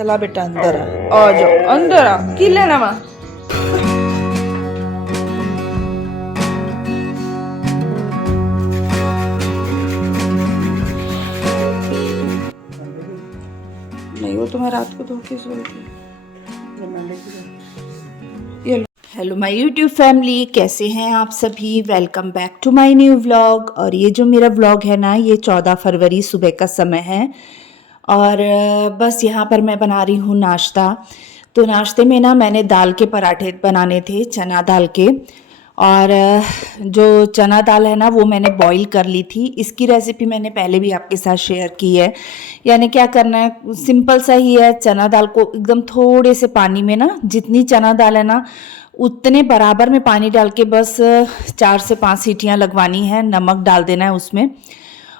चला बेटा अंदर आ जाओ अंदर आ की लेना माँ नहीं वो तो मैं रात को धो के सोई थी। हेलो माय यूट्यूब फैमिली, कैसे हैं आप सभी। Welcome back to my new vlog. और ये जो मेरा व्लॉग है ना, ये 14 फरवरी सुबह का समय है और बस यहाँ पर मैं बना रही हूँ नाश्ता। तो नाश्ते में ना मैंने दाल के पराठे बनाने थे, चना दाल के। और जो चना दाल है ना वो मैंने बॉईल कर ली थी। इसकी रेसिपी मैंने पहले भी आपके साथ शेयर की है। यानी क्या करना है, सिंपल सा ही है। चना दाल को एकदम थोड़े से पानी में ना, जितनी चना दाल है ना उतने बराबर में पानी डाल के बस 4 से 5 सीटियाँ लगवानी है। नमक डाल देना है उसमें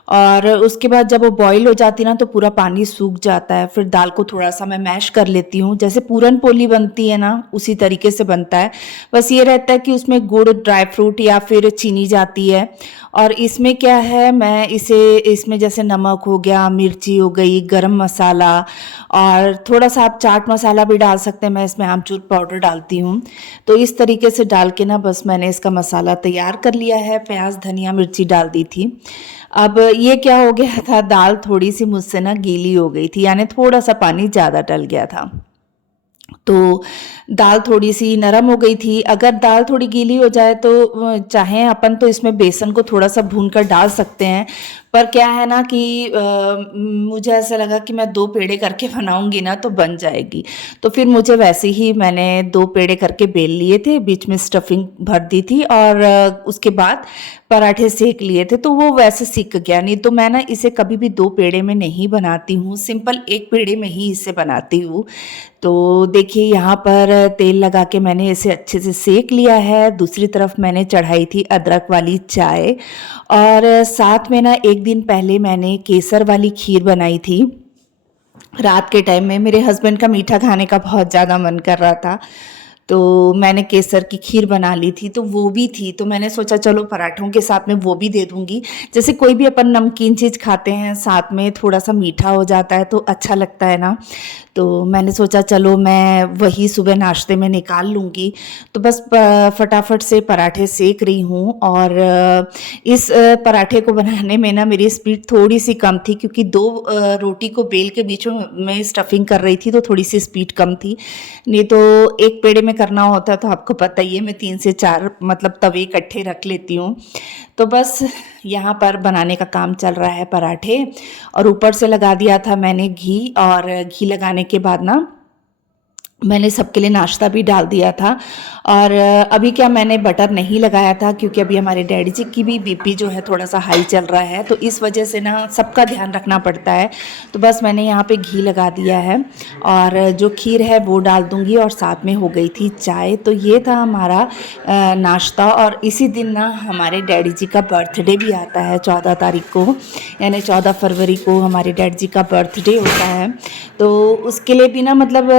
और उसके बाद जब वो बॉईल हो जाती है ना तो पूरा पानी सूख जाता है। फिर दाल को थोड़ा सा मैं मैश कर लेती हूँ, जैसे पूरन पोली बनती है ना उसी तरीके से बनता है। बस ये रहता है कि उसमें गुड़, ड्राई फ्रूट या फिर चीनी जाती है। और इसमें क्या है, मैं इसमें जैसे नमक हो गया, मिर्ची हो गई, गरम मसाला और थोड़ा सा आप चाट मसाला भी डाल सकते हैं। मैं इसमें आमचूर पाउडर डालती हूँ। तो इस तरीके से डाल के ना बस मैंने इसका मसाला तैयार कर लिया है। प्याज, धनिया, मिर्ची डाल दी थी। अब ये क्या हो गया था, दाल थोड़ी सी मुझसे ना गीली हो गई थी, यानी थोड़ा सा पानी ज़्यादा डल गया था। तो दाल थोड़ी सी नरम हो गई थी। अगर दाल थोड़ी गीली हो जाए तो चाहे अपन तो इसमें बेसन को थोड़ा सा भून कर डाल सकते हैं। पर क्या है ना कि मुझे ऐसा लगा कि मैं 2 पेड़े करके बनाऊंगी ना तो बन जाएगी। तो फिर मुझे वैसे ही मैंने 2 पेड़े करके बेल लिए थे, बीच में स्टफिंग भर दी थी और उसके बाद पराठे सेक लिए थे। तो वो वैसे सिक गया। नहीं तो मैं ना इसे कभी भी 2 पेड़े में नहीं बनाती हूँ, सिंपल 1 पेड़े में ही इसे बनाती हूँ। तो देखिए यहाँ पर तेल लगा के मैंने इसे अच्छे से सेक लिया है। दूसरी तरफ मैंने चढ़ाई थी अदरक वाली चाय और साथ में ना एक दिन पहले मैंने केसर वाली खीर बनाई थी। रात के टाइम में मेरे हस्बैंड का मीठा खाने का बहुत ज़्यादा मन कर रहा था, तो मैंने केसर की खीर बना ली थी। तो वो भी थी, तो मैंने सोचा चलो पराठों के साथ में वो भी दे दूंगी। जैसे कोई भी अपन नमकीन चीज़ खाते हैं साथ में थोड़ा सा मीठा हो जाता है तो अच्छा लगता है ना। तो मैंने सोचा चलो मैं वही सुबह नाश्ते में निकाल लूँगी। तो बस फटाफट से पराठे सेक रही हूँ। और इस पराठे को बनाने में ना मेरी स्पीड थोड़ी सी कम थी, क्योंकि 2 रोटी को बेल के बीचों में स्टफिंग कर रही थी तो थोड़ी सी स्पीड कम थी। नहीं तो 1 पेड़े में करना होता तो आपको पता ही है मैं 3 से 4 मतलब तवे इकट्ठे रख लेती हूँ। तो बस यहाँ पर बनाने का काम चल रहा है पराठे। और ऊपर से लगा दिया था मैंने घी, और घी लगाने के बाद ना मैंने सबके लिए नाश्ता भी डाल दिया था। और अभी क्या मैंने बटर नहीं लगाया था, क्योंकि अभी हमारे डैडी जी की भी बीपी जो है थोड़ा सा हाई चल रहा है, तो इस वजह से ना सबका ध्यान रखना पड़ता है। तो बस मैंने यहाँ पे घी लगा दिया है और जो खीर है वो डाल दूँगी और साथ में हो गई थी चाय। तो ये था हमारा नाश्ता। और इसी दिन ना हमारे डैडी जी का बर्थडे भी आता है 14 तारीख को, यानी 14 फरवरी को हमारे डैडी जी का बर्थडे होता है। तो उसके लिए भी ना मतलब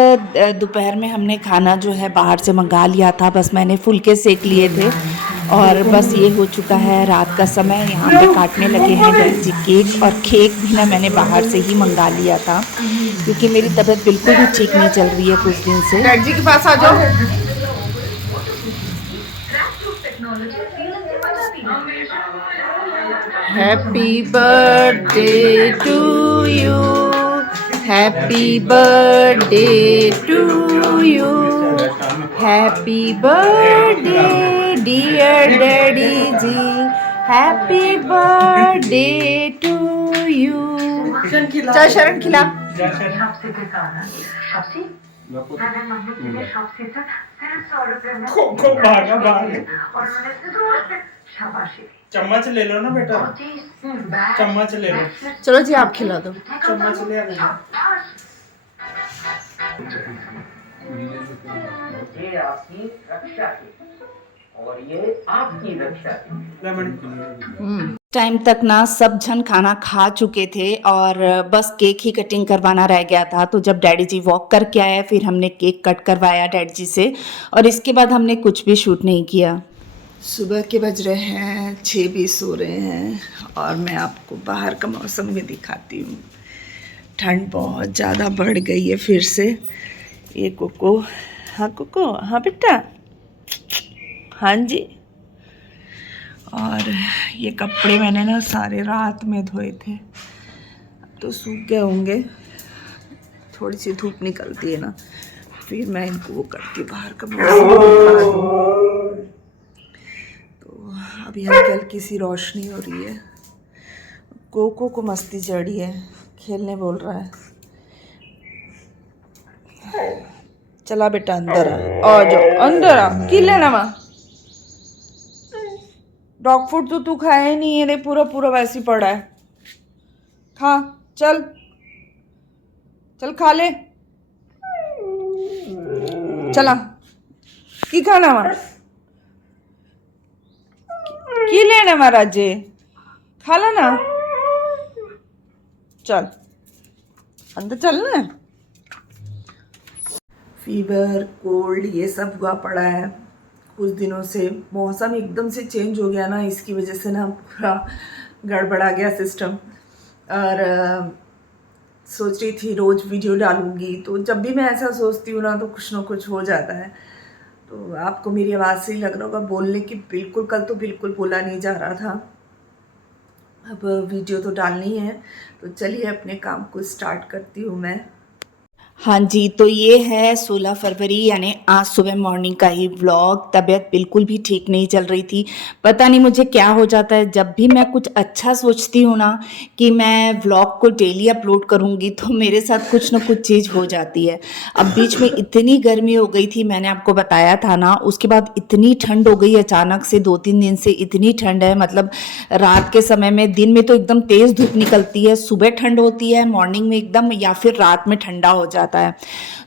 दोपहर में हमने खाना जो है बाहर से मंगा लिया था। बस मैंने फुलके सेक लिए थे और बस ये हो चुका है रात का समय। यहाँ पे काटने लगे हैं डैडी जी केक, और केक भी ना मैंने बाहर से ही मंगा लिया था, क्योंकि मेरी तबीयत बिल्कुल भी ठीक नहीं चल रही है कुछ दिन से। डैडी जी के पास आ जाओ। Happy birthday to you, happy birthday to you, happy birthday dear daddy ji, happy birthday to you. चल शरण खिला। चम्मच ले लो ना बेटा, चम्मच ले लो। चलो जी आप खिला दो। चम्मच ले आ। ये आपकी रक्षा की और ये आपकी रक्षा की। टाइम तक ना सब जन खाना खा चुके थे और बस केक ही कटिंग करवाना रह गया था। तो जब डैडी जी वॉक करके आए फिर हमने केक कट करवाया डैडी जी से, और इसके बाद हमने कुछ भी शूट नहीं किया। सुबह के बज रहे हैं 6:20 हो रहे हैं और मैं आपको बाहर का मौसम भी दिखाती हूँ। ठंड बहुत ज़्यादा बढ़ गई है फिर से। ये कोको, हाँ कोको, हाँ बेटा, हाँ जी। और ये कपड़े मैंने ना सारे रात में धोए थे, तो सूख गए होंगे। थोड़ी सी धूप निकलती है ना, फिर मैं इनको वो करती हूँ, बाहर का मौसम। तो अभी हल्की हल्की सी रोशनी हो रही है। कोको को मस्ती चढ़ी है, खेलने बोल रहा है। चला बेटा अंदर आ जाओ, अंदर आ। की लेना वहाँ डॉग फूड तो तू खाया ही नहीं है रे, पूरा पूरा वैसे ही पड़ा है। खा, चल चल खा ले, चला। की खाना वहाँ की लेना महाराजे, खा ला ना, चल अंदर चलना। फीवर कोल्ड ये सब हुआ पड़ा है कुछ दिनों से। मौसम एकदम से चेंज हो गया ना, इसकी वजह से ना पूरा गड़बड़ा गया सिस्टम। और सोच रही थी रोज़ वीडियो डालूंगी, तो जब भी मैं ऐसा सोचती हूँ ना तो कुछ ना कुछ हो जाता है। तो आपको मेरी आवाज़ से ही लग रहा होगा बोलने की बिल्कुल, कल तो बिल्कुल बोला नहीं जा रहा था। अब वीडियो तो डालनी है, तो चलिए अपने काम को स्टार्ट करती हूँ मैं। हाँ जी, तो ये है 16 फरवरी यानी आज सुबह मॉर्निंग का ही व्लॉग। तबीयत बिल्कुल भी ठीक नहीं चल रही थी। पता नहीं मुझे क्या हो जाता है, जब भी मैं कुछ अच्छा सोचती हूँ ना कि मैं व्लॉग को डेली अपलोड करूँगी, तो मेरे साथ कुछ ना कुछ चीज़ हो जाती है। अब बीच में इतनी गर्मी हो गई थी, मैंने आपको बताया था ना। उसके बाद इतनी ठंड हो गई अचानक से, 2-3 दिन से इतनी ठंड है। मतलब रात के समय में, दिन में तो एकदम तेज़ धूप निकलती है, सुबह ठंड होती है, मॉर्निंग में एकदम, या फिर रात में ठंडा हो जाता है।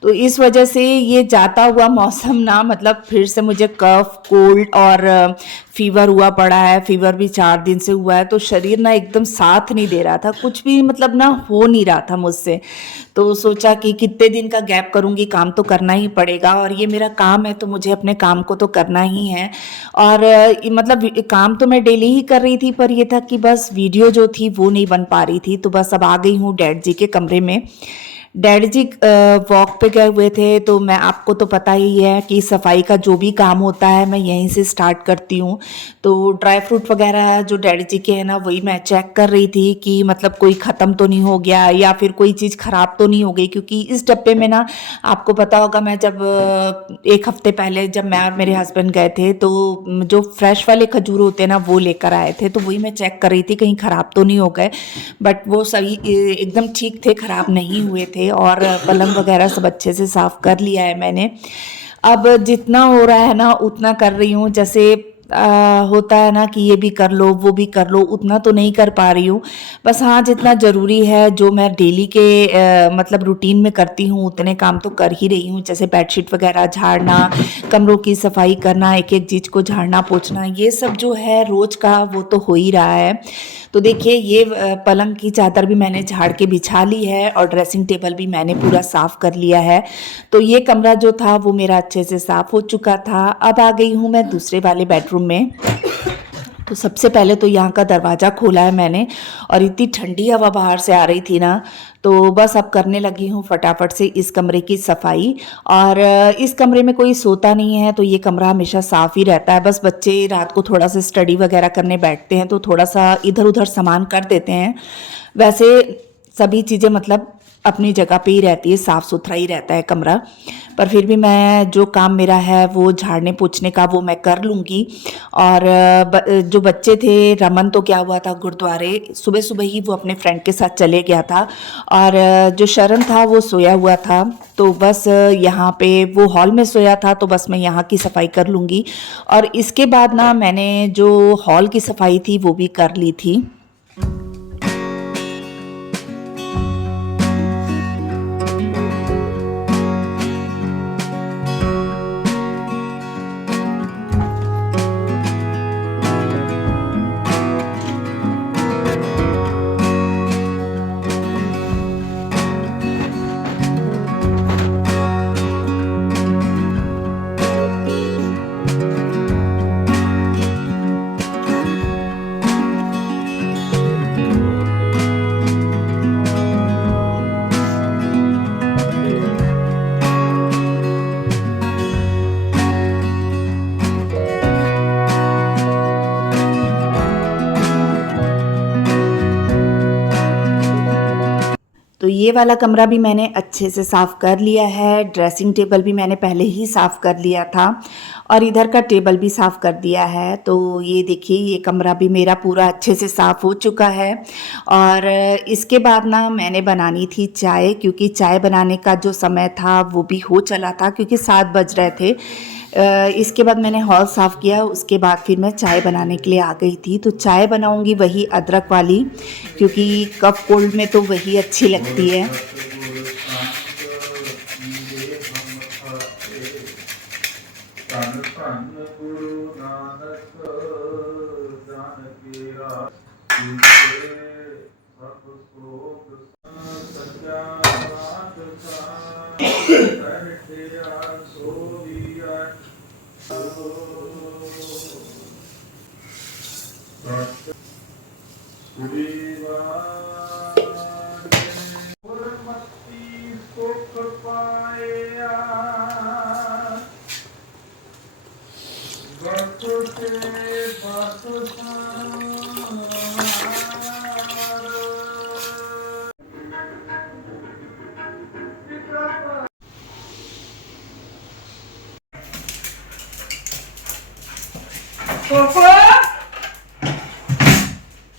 तो इस वजह से ये जाता हुआ मौसम ना, मतलब फिर से मुझे कफ, कोल्ड और फीवर हुआ पड़ा है। फीवर भी 4 दिन से हुआ है, तो शरीर ना एकदम साथ नहीं दे रहा था, कुछ भी मतलब ना हो नहीं रहा था मुझसे। तो सोचा कि कितने दिन का गैप करूंगी, काम तो करना ही पड़ेगा, और ये मेरा काम है तो मुझे अपने काम को तो करना ही है। और मतलब काम तो मैं डेली ही कर रही थी, पर ये था कि बस वीडियो जो थी वो नहीं बन पा रही थी। तो बस अब आ गई हूँ डैड जी के कमरे में। डैडी जी वॉक पे गए हुए थे, तो मैं, आपको तो पता ही है कि सफाई का जो भी काम होता है मैं यहीं से स्टार्ट करती हूँ। तो ड्राई फ्रूट वगैरह जो डैडी जी के हैं ना, वही मैं चेक कर रही थी कि मतलब कोई ख़त्म तो नहीं हो गया या फिर कोई चीज़ ख़राब तो नहीं हो गई। क्योंकि इस डब्बे में ना, आपको पता होगा, मैं जब 1 हफ्ते पहले जब मैं और मेरे हस्बैंड गए थे, तो जो फ्रेश वाले खजूर होते हैं ना वो लेकर आए थे। तो वही मैं चेक कर रही थी कहीं ख़राब तो नहीं हो गए, बट वो सही एकदम ठीक थे, ख़राब नहीं हुए थे। और पलंग वगैरह सब अच्छे से साफ़ कर लिया है मैंने। अब जितना हो रहा है ना उतना कर रही हूँ। जैसे होता है ना कि ये भी कर लो वो भी कर लो, उतना तो नहीं कर पा रही हूँ। बस हाँ, जितना ज़रूरी है जो मैं डेली के मतलब रूटीन में करती हूँ उतने काम तो कर ही रही हूँ। जैसे बेडशीट वगैरह झाड़ना, कमरों की सफाई करना, एक एक चीज़ को झाड़ना पोंछना, ये सब जो है रोज़ का वो तो हो ही रहा है। तो देखिए, ये पलंग की चादर भी मैंने झाड़ के बिछा ली है, और ड्रेसिंग टेबल भी मैंने पूरा साफ़ कर लिया है। तो ये कमरा जो था वो मेरा अच्छे से साफ़ हो चुका था। अब आ गई हूँ मैं दूसरे वाले बेडरूम में। तो सबसे पहले तो यहाँ का दरवाज़ा खोला है मैंने, और इतनी ठंडी हवा बाहर से आ रही थी ना, तो बस अब करने लगी हूँ फटाफट से इस कमरे की सफाई। और इस कमरे में कोई सोता नहीं है, तो ये कमरा हमेशा साफ़ ही रहता है। बस बच्चे रात को थोड़ा सा स्टडी वगैरह करने बैठते हैं तो थोड़ा सा इधर उधर सामान कर देते हैं। वैसे सभी चीज़ें मतलब अपनी जगह पे ही रहती है, साफ़ सुथरा ही रहता है कमरा। पर फिर भी मैं, जो काम मेरा है वो झाड़ने पोंछने का, वो मैं कर लूँगी। और जो बच्चे थे, रमन तो क्या हुआ था, गुरुद्वारे सुबह सुबह ही वो अपने फ्रेंड के साथ चले गया था, और जो शरण था वो सोया हुआ था। तो बस यहाँ पे वो हॉल में सोया था, तो बस मैं यहाँ की सफाई कर लूँगी। और इसके बाद ना मैंने जो हॉल की सफाई थी वो भी कर ली थी। ये वाला कमरा भी मैंने अच्छे से साफ़ कर लिया है, ड्रेसिंग टेबल भी मैंने पहले ही साफ़ कर लिया था और इधर का टेबल भी साफ़ कर दिया है। तो ये देखिए ये कमरा भी मेरा पूरा अच्छे से साफ़ हो चुका है। और इसके बाद ना मैंने बनानी थी चाय, क्योंकि चाय बनाने का जो समय था वो भी हो चला था, क्योंकि 7 बज रहे थे। इसके बाद मैंने हॉल साफ़ किया, उसके बाद फिर मैं चाय बनाने के लिए आ गई थी। तो चाय बनाऊंगी वही अदरक वाली, क्योंकि कफ कोल्ड में तो वही अच्छी लगती है।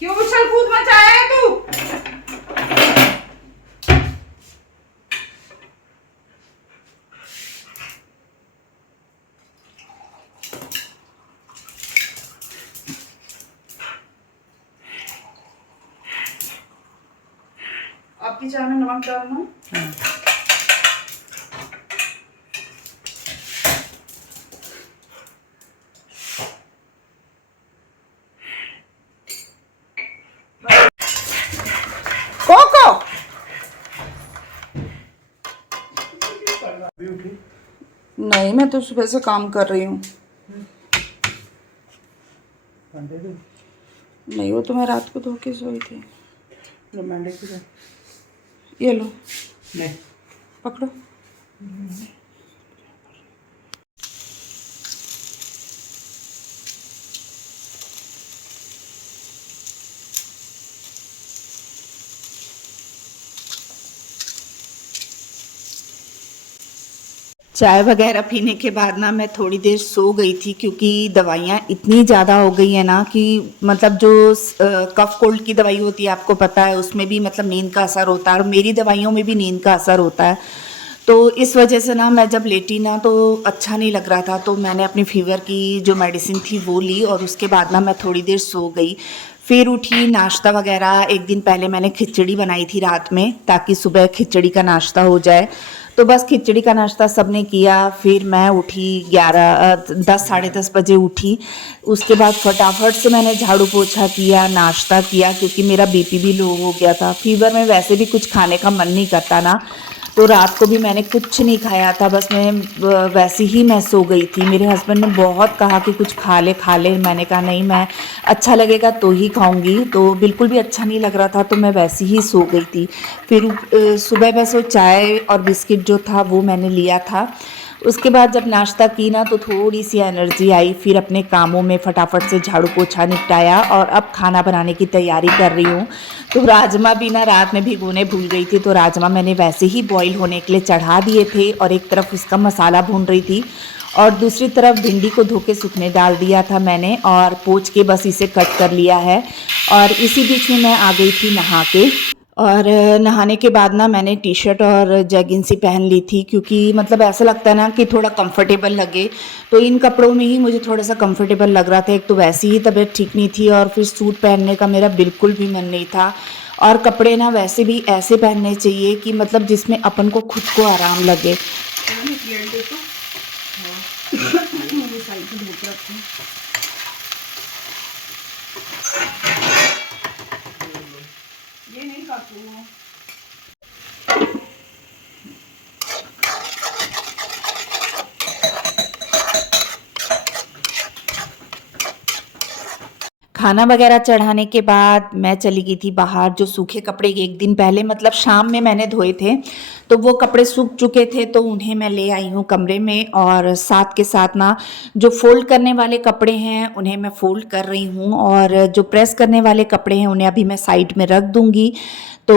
क्यों उछल कूद मचाया है तू? आपकी चाय में नमक डालना। कोको नहीं, मैं तो सुबह से काम कर रही हूँ। नहीं, वो तो मैं रात को धो के सोई थी। ये लो, नहीं पकड़ो। चाय वगैरह पीने के बाद ना मैं थोड़ी देर सो गई थी, क्योंकि दवाइयाँ इतनी ज़्यादा हो गई हैं ना कि मतलब जो कफ कोल्ड की दवाई होती है आपको पता है, उसमें भी मतलब नींद का असर होता है और मेरी दवाइयों में भी नींद का असर होता है। तो इस वजह से ना मैं जब लेटी ना तो अच्छा नहीं लग रहा था, तो मैंने अपनी फीवर की जो मेडिसिन थी वो ली और उसके बाद ना मैं थोड़ी देर सो गई। फिर उठी, नाश्ता वगैरह एक दिन पहले मैंने खिचड़ी बनाई थी रात में, ताकि सुबह खिचड़ी का नाश्ता हो जाए। तो बस खिचड़ी का नाश्ता सबने किया। फिर मैं उठी 10 साढ़े 10 बजे उठी। उसके बाद फटाफट से मैंने झाड़ू पोछा किया, नाश्ता किया, क्योंकि मेरा बीपी भी लो हो गया था। फीवर में वैसे भी कुछ खाने का मन नहीं करता ना, तो रात को भी मैंने कुछ नहीं खाया था, बस मैं वैसे ही मैं सो गई थी। मेरे हस्बैंड ने बहुत कहा कि कुछ खा ले खा ले, मैंने कहा नहीं, मैं अच्छा लगेगा तो ही खाऊंगी। तो बिल्कुल भी अच्छा नहीं लग रहा था, तो मैं वैसे ही सो गई थी। फिर सुबह बस वो चाय और बिस्किट जो था वो मैंने लिया था। उसके बाद जब नाश्ता की ना तो थोड़ी सी एनर्जी आई। फिर अपने कामों में फटाफट से झाड़ू पोछा निपटाया और अब खाना बनाने की तैयारी कर रही हूँ। तो राजमा भी ना रात में भिगोने भूल गई थी, तो राजमा मैंने वैसे ही बॉईल होने के लिए चढ़ा दिए थे और एक तरफ उसका मसाला भून रही थी और दूसरी तरफ भिंडी को धो के सूखने डाल दिया था मैंने और पोंछ के बस इसे कट कर लिया है। और इसी बीच में मैं आ गई थी नहा के। और नहाने के बाद ना मैंने टी शर्ट और जैगिंग सी पहन ली थी, क्योंकि मतलब ऐसा लगता है ना कि थोड़ा कंफर्टेबल लगे। तो इन कपड़ों में ही मुझे थोड़ा सा कंफर्टेबल लग रहा था। एक तो वैसी ही तबीयत ठीक नहीं थी और फिर सूट पहनने का मेरा बिल्कुल भी मन नहीं था। और कपड़े ना वैसे भी ऐसे पहनने चाहिए कि मतलब जिसमें अपन को खुद को आराम लगे। ये नहीं काटू। खाना वगैरह चढ़ाने के बाद मैं चली गई थी बाहर। जो सूखे कपड़े एक दिन पहले मतलब शाम में मैंने धोए थे, तो वो कपड़े सूख चुके थे तो उन्हें मैं ले आई हूँ कमरे में, और साथ के साथ ना जो फोल्ड करने वाले कपड़े हैं उन्हें मैं फोल्ड कर रही हूँ, और जो प्रेस करने वाले कपड़े हैं उन्हें अभी मैं साइड में रख दूँगी। तो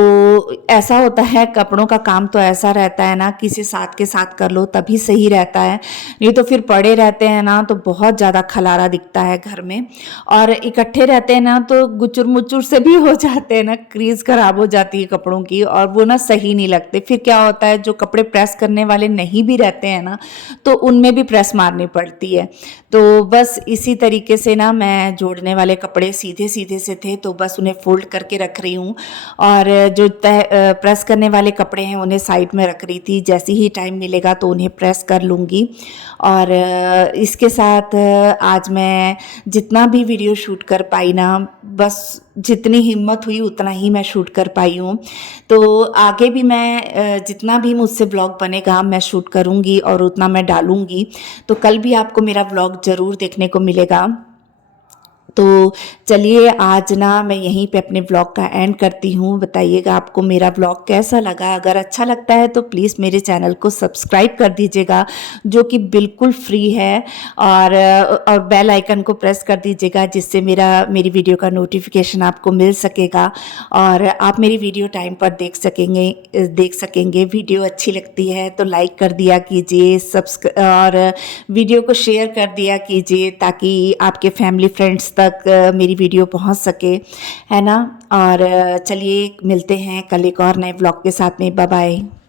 ऐसा होता है, कपड़ों का काम तो ऐसा रहता है ना, किसी साथ के साथ कर लो तभी सही रहता है, नहीं तो फिर पड़े रहते हैं ना तो बहुत ज़्यादा खलारा दिखता है घर में, और इकट्ठे रहते हैं ना तो गुचुर मुचुर से भी हो जाते हैं ना, क्रीज खराब हो जाती है कपड़ों की, और वो ना सही नहीं लगते। फिर क्या होता है, जो कपड़े प्रेस करने वाले नहीं भी रहते हैं ना तो उनमें भी प्रेस मारनी पड़ती है। तो बस इसी तरीके से ना मैं जोड़ने वाले कपड़े सीधे सीधे से थे तो बस उन्हें फोल्ड करके रख रही हूँ, और जो प्रेस करने वाले कपड़े हैं उन्हें साइड में रख रही थी, जैसे ही टाइम मिलेगा तो उन्हें प्रेस कर लूँगी। और इसके साथ आज मैं जितना भी वीडियो शूट कर पाई ना, बस जितनी हिम्मत हुई उतना ही मैं शूट कर पाई हूँ। तो आगे भी मैं जितना भी मुझसे व्लॉग बनेगा मैं शूट करूँगी और उतना मैं डालूँगी, तो कल भी आपको मेरा व्लॉग ज़रूर देखने को मिलेगा। तो चलिए आज ना मैं यहीं पे अपने व्लॉग का एंड करती हूँ। बताइएगा आपको मेरा व्लॉग कैसा लगा। अगर अच्छा लगता है तो प्लीज़ मेरे चैनल को सब्सक्राइब कर दीजिएगा, जो कि बिल्कुल फ्री है, और बेल आइकन को प्रेस कर दीजिएगा जिससे मेरी वीडियो का नोटिफिकेशन आपको मिल सकेगा और आप मेरी वीडियो टाइम पर देख सकेंगे। वीडियो अच्छी लगती है तो लाइक कर दिया कीजिए, और वीडियो को शेयर कर दिया कीजिए ताकि आपके फैमिली फ्रेंड्स तक मेरी वीडियो पहुंच सके, है ना। और चलिए मिलते हैं कल एक और नए व्लॉग के साथ में। Bye bye.